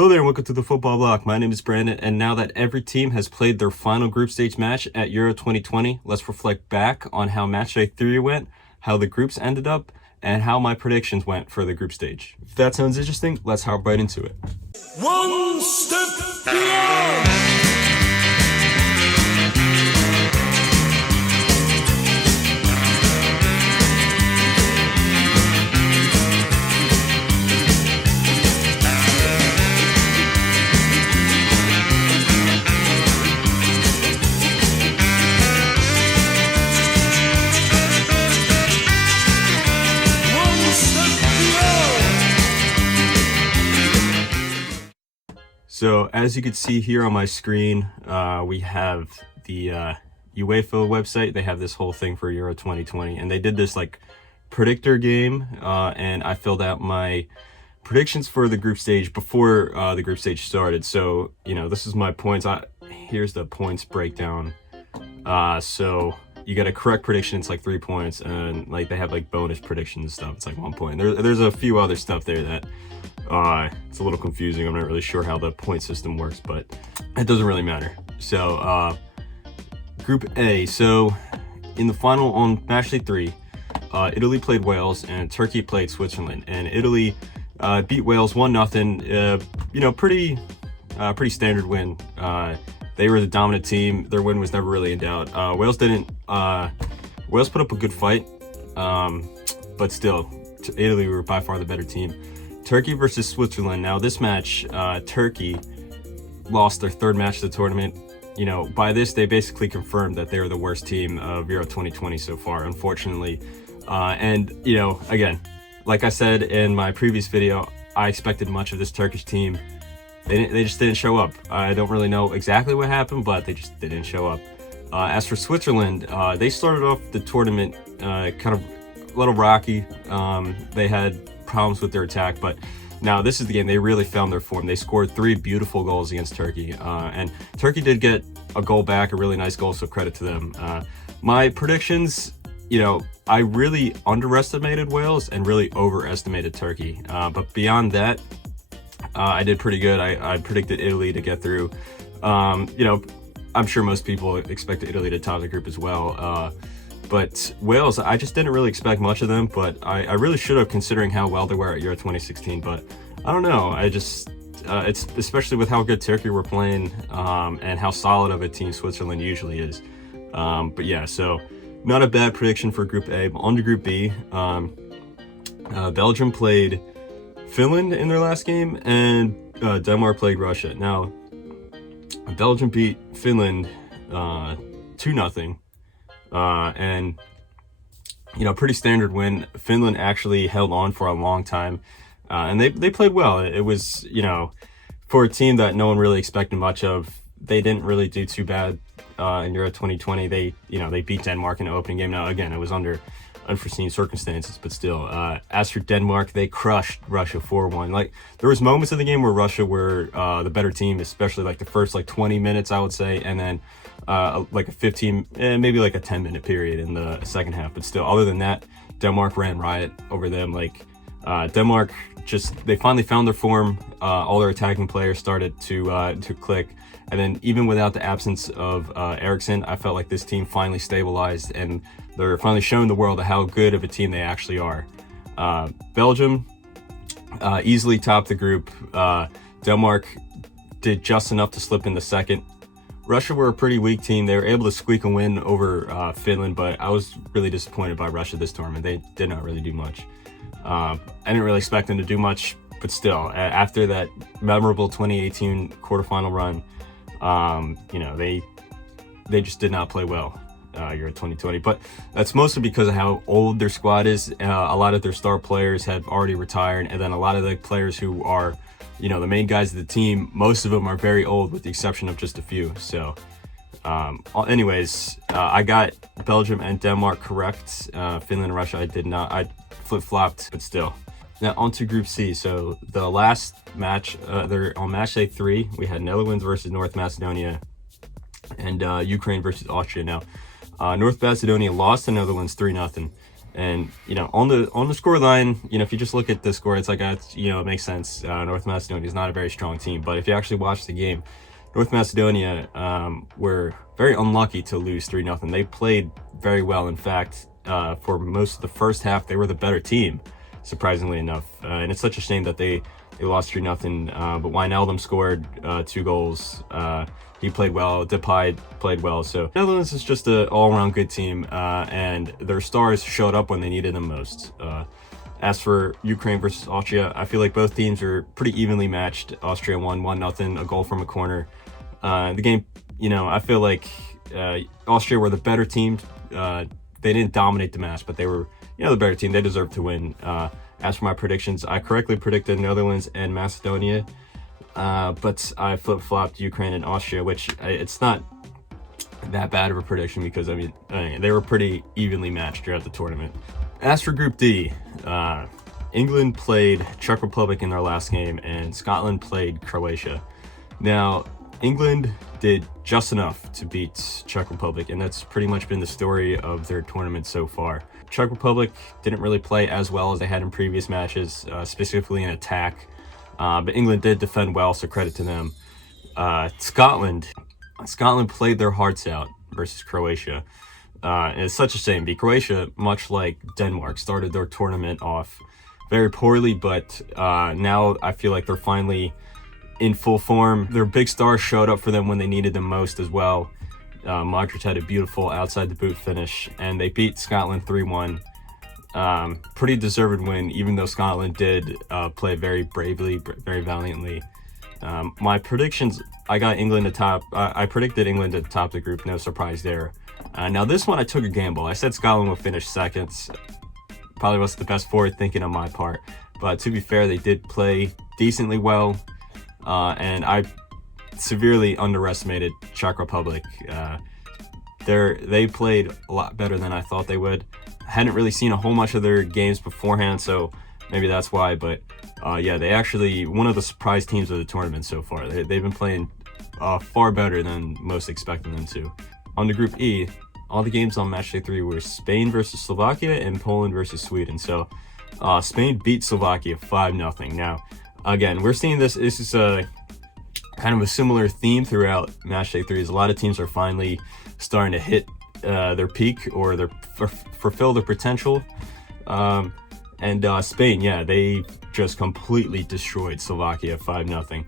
Hello there and welcome to the Football Bloc. My name is Brandon, and now that every team has played their final group stage match at Euro 2020, let's reflect back on how Matchday 3 went, how the groups ended up, and how my predictions went for the group stage. If that sounds interesting, let's hop right into it. One step beyond. So as you can see here on my screen, we have the UEFA website. They have this whole thing for Euro 2020, and they did this like predictor game, and I filled out my predictions for the group stage before the group stage started. So, you know, this is my points. Here's the points breakdown. So you get a correct prediction, it's like 3 points, and like they have like bonus predictions and stuff, it's like 1 point. There's a few other stuff there that it's a little confusing. I'm not really sure how the point system works, but it doesn't really matter. So Group A. So in the final on Matchday 3, Italy played Wales and Turkey played Switzerland, and Italy beat Wales 1-0. You know, pretty standard win. They were the dominant team. Their win was never really in doubt. Wales didn't. Wales put up a good fight, but still, Italy were by far the better team. Turkey versus Switzerland. Now this match, Turkey lost their third match of the tournament. You know, by this they basically confirmed that they were the worst team of Euro 2020 so far, unfortunately. And you know, again, like I said in my previous video, I expected much of this Turkish team. They just didn't show up. I don't really know exactly what happened, but they just didn't show up. As for Switzerland, they started off the tournament kind of a little rocky. They had problems with their attack, but now this is the game they really found their form. They scored 3 beautiful goals against Turkey, and Turkey did get a goal back, a really nice goal, so credit to them. My predictions, you know, I really underestimated Wales and really overestimated Turkey, but beyond that, I did pretty good. I predicted Italy to get through. You know, I'm sure most people expected Italy to top the group as well. But Wales, I just didn't really expect much of them, but I really should have, considering how well they were at Euro 2016. But I don't know. It's especially with how good Turkey were playing, and how solid of a team Switzerland usually is. But yeah, so not a bad prediction for Group A. But on to Group B, Belgium played Finland in their last game, and Denmark played Russia. Now, Belgium beat Finland 2-0, and you know, pretty standard win. Finland actually held on for a long time, and they played well. It was, you know, for a team that no one really expected much of, they didn't really do too bad in Euro 2020. They beat Denmark in the opening game. Now again, it was under unforeseen circumstances, but still, as for Denmark, they crushed Russia 4-1. Like, there was moments of the game where Russia were the better team, especially like the first like 20 minutes, I would say, and then like a 15, maybe like a 10-minute period in the second half. But still, other than that, Denmark ran riot over them. Like, Denmark they finally found their form. All their attacking players started to click. And then even without the absence of Eriksen, I felt like this team finally stabilized, and they're finally showing the world how good of a team they actually are. Belgium easily topped the group. Denmark did just enough to slip in the second. Russia were a pretty weak team. They were able to squeak a win over Finland, but I was really disappointed by Russia this tournament. They did not really do much. I didn't really expect them to do much, but still, after that memorable 2018 quarterfinal run, you know, they just did not play well Euro 2020, but that's mostly because of how old their squad is. A lot of their star players have already retired, and then a lot of the players who are, you know, the main guys of the team, most of them are very old with the exception of just a few. So anyways, I got Belgium and Denmark correct. Finland and Russia I did not. I flip-flopped, but still. Now on to Group C. So the last match, they're on Matchday 3, we had Netherlands versus North Macedonia, and Ukraine versus Austria. Now, North Macedonia lost to Netherlands 3-0. And on the score line, if you just look at the score, it's like it makes sense. North Macedonia is not a very strong team, but if you actually watch the game, North Macedonia were very unlucky to lose 3-0. They played very well. In fact, for most of the first half, they were the better team, surprisingly enough. And it's such a shame that they lost 3-0. But Wijnaldum scored 2 goals. He played well. Depay played well. So Netherlands is just an all-around good team, and their stars showed up when they needed them most. As for Ukraine versus Austria, I feel like both teams are pretty evenly matched. Austria won 1-0, a goal from a corner. The game, I feel like Austria were the better team. They didn't dominate the match, but they were, the better team. They deserved to win. As for my predictions, I correctly predicted Netherlands and Macedonia, but I flip-flopped Ukraine and Austria, which it's not that bad of a prediction because, they were pretty evenly matched throughout the tournament. As for Group D, England played Czech Republic in their last game, and Scotland played Croatia. Now, England did just enough to beat Czech Republic, and that's pretty much been the story of their tournament so far. Czech Republic didn't really play as well as they had in previous matches, specifically in attack, but England did defend well, so credit to them. Scotland played their hearts out versus Croatia. And it's such a shame because Croatia, much like Denmark, started their tournament off very poorly, but now I feel like they're finally in full form. Their big stars showed up for them when they needed them most as well. Modric had a beautiful outside the boot finish, and they beat Scotland 3-1. Pretty deserved win, even though Scotland did play very bravely, very valiantly. My predictions, I got England to top. I predicted England to top the group. No surprise there. Now this one I took a gamble. I said Scotland would finish second. Probably wasn't the best forward thinking on my part, but to be fair, they did play decently well, and I severely underestimated Czech Republic. They played a lot better than I thought they would. I hadn't really seen a whole much of their games beforehand, so maybe that's why. But they actually one of the surprise teams of the tournament so far. They've been playing far better than most expected them to. On to Group E, all the games on Matchday 3 were Spain versus Slovakia and Poland versus Sweden. So Spain beat Slovakia 5-0. Now, again, we're seeing this is a kind of a similar theme throughout Matchday 3. A lot of teams are finally starting to hit their peak or fulfill their potential. And Spain, they just completely destroyed Slovakia 5-0.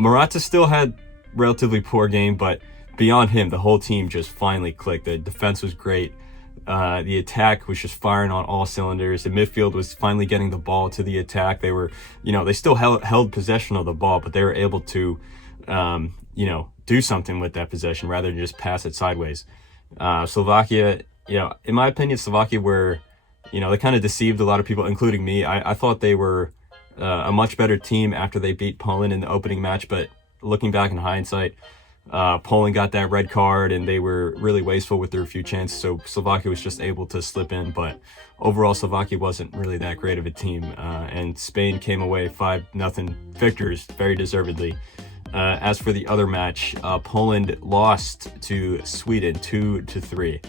Morata still had relatively poor game, but beyond him, the whole team just finally clicked. The defense was great. The attack was just firing on all cylinders. The midfield was finally getting the ball to the attack. They were, they still held possession of the ball, but they were able to, do something with that possession rather than just pass it sideways. Slovakia, in my opinion, Slovakia were, they kind of deceived a lot of people, including me. I thought they were a much better team after they beat Poland in the opening match, but looking back in hindsight, Poland got that red card and they were really wasteful with their few chances, so Slovakia was just able to slip in. But overall, Slovakia wasn't really that great of a team, and Spain came away 5-0 victors very deservedly. As for the other match, Poland lost to Sweden 2-3.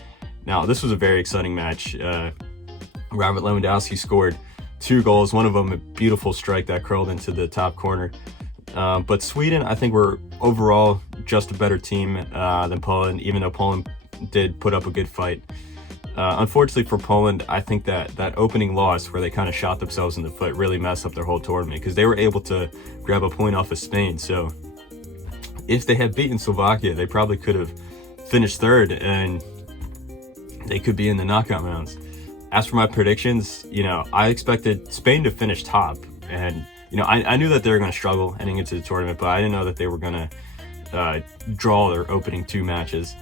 Now, this was a very exciting match. Robert Lewandowski scored 2 goals, one of them a beautiful strike that curled into the top corner. But Sweden, I think, were overall just a better team than Poland, even though Poland did put up a good fight. Unfortunately for Poland, I think that opening loss where they kind of shot themselves in the foot really messed up their whole tournament because they were able to grab a point off of Spain. So if they had beaten Slovakia, they probably could have finished third and they could be in the knockout rounds. As for my predictions, I expected Spain to finish top, and I knew that they were going to struggle heading into the tournament, but I didn't know that they were going to draw their opening 2 matches.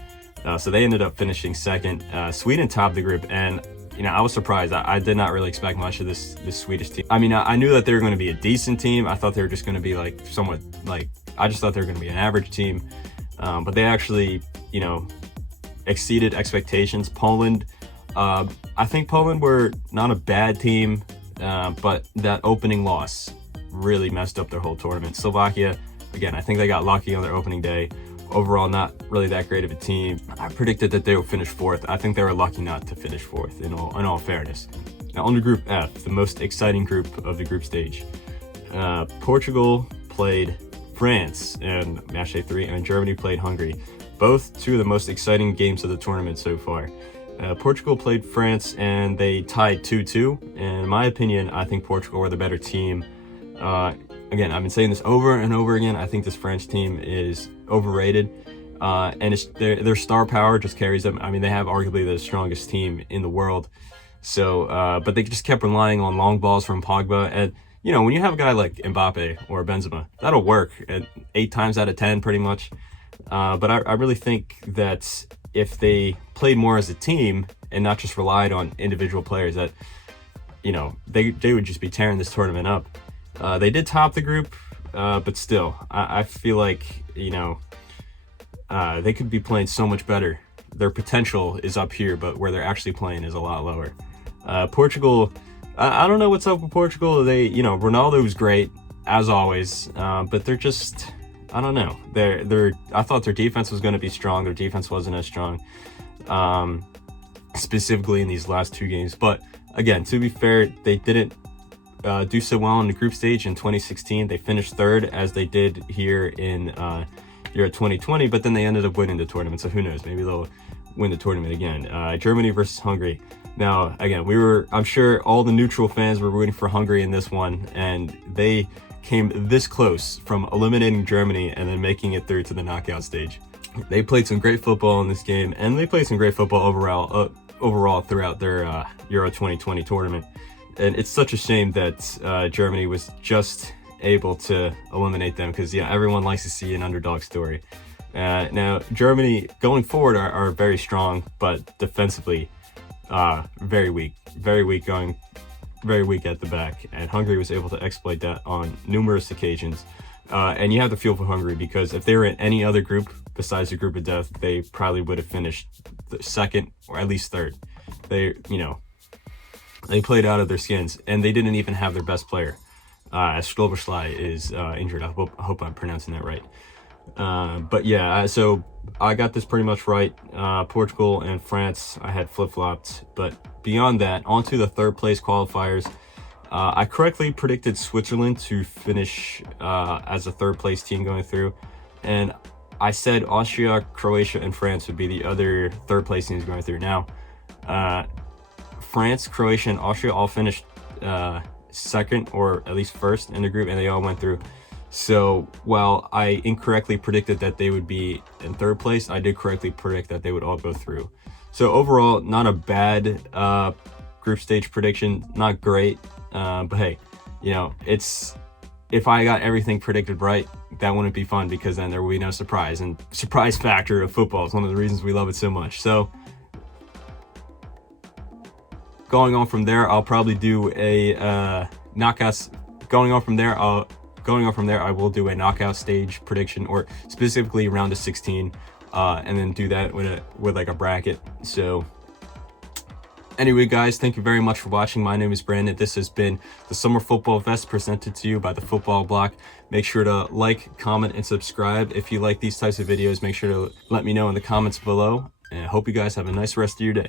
So they ended up finishing second. Sweden topped the group, and I was surprised. I did not really expect much of this Swedish team. I knew that they were going to be a decent team. I thought they were just going to be I just thought they were going to be an average team, but they actually exceeded expectations. Poland, I think Poland were not a bad team, but that opening loss really messed up their whole tournament. Slovakia, again, I think they got lucky on their opening day. overall not really that great of a team. I predicted that they would finish 4th. I think they were lucky not to finish 4th, in all fairness. Now, on to Group F, the most exciting group of the group stage. Portugal played France in Matchday 3, and Germany played Hungary. Both two of the most exciting games of the tournament so far. Portugal played France, and they tied 2-2. And in my opinion, I think Portugal were the better team. Again, I've been saying this over and over again. I think this French team is overrated, and their star power just carries them. I mean, they have arguably the strongest team in the world. So, but they just kept relying on long balls from Pogba. And, you know, when you have a guy like Mbappe or Benzema, that'll work at 8 times out of 10, pretty much. But I really think that if they played more as a team and not just relied on individual players, that, you know, they would just be tearing this tournament up. They did top the group, but still, I feel like, you know, they could be playing so much better. Their potential is up here, but where they're actually playing is a lot lower. Portugal, I don't know what's up with Portugal. They, you know, Ronaldo's great as always, but they're just, I don't know. I thought their defense was going to be strong. Their defense wasn't as strong, specifically in these last 2 games. But again, to be fair, they didn't do so well in the group stage in 2016. They finished 3rd as they did here in Euro 2020, but then they ended up winning the tournament. So who knows? Maybe they'll win the tournament again. Germany versus Hungary. Now, again, I'm sure all the neutral fans were rooting for Hungary in this one, and they came this close from eliminating Germany and then making it through to the knockout stage. They played some great football in this game, and they played some great football overall throughout their Euro 2020 tournament. And it's such a shame that Germany was just able to eliminate them, because, yeah, everyone likes to see an underdog story. Now, Germany going forward are very strong, but defensively very weak at the back, and Hungary was able to exploit that on numerous occasions. And you have to feel for Hungary, because if they were in any other group besides the group of death, they probably would have finished 2nd or at least 3rd. They played out of their skins, and they didn't even have their best player, as Sloboslai is injured. I hope I'm pronouncing that right. But yeah, so I got this pretty much right. Portugal and France, I had flip-flopped. But beyond that, onto the 3rd place qualifiers. I correctly predicted Switzerland to finish as a 3rd place team going through. And I said Austria, Croatia, and France would be the other 3rd place teams going through. Now, France, Croatia, and Austria all finished 2nd or at least 1st in the group, and they all went through. So while I incorrectly predicted that they would be in 3rd place, I did correctly predict that they would all go through. So overall, not a bad group stage prediction, not great, but hey, you know, if I got everything predicted right, that wouldn't be fun, because then there would be no surprise, and surprise factor of football is one of the reasons we love it so much. So going on from there, I'll probably do a knockouts. Going on from there, I will do a knockout stage prediction, or specifically round of 16, and then do that with like a bracket. So anyway, guys, thank you very much for watching. My name is Brandon. This has been the Summer Football Fest presented to you by the Football Bloc. Make sure to like, comment, and subscribe. If you like these types of videos, make sure to let me know in the comments below. And I hope you guys have a nice rest of your day.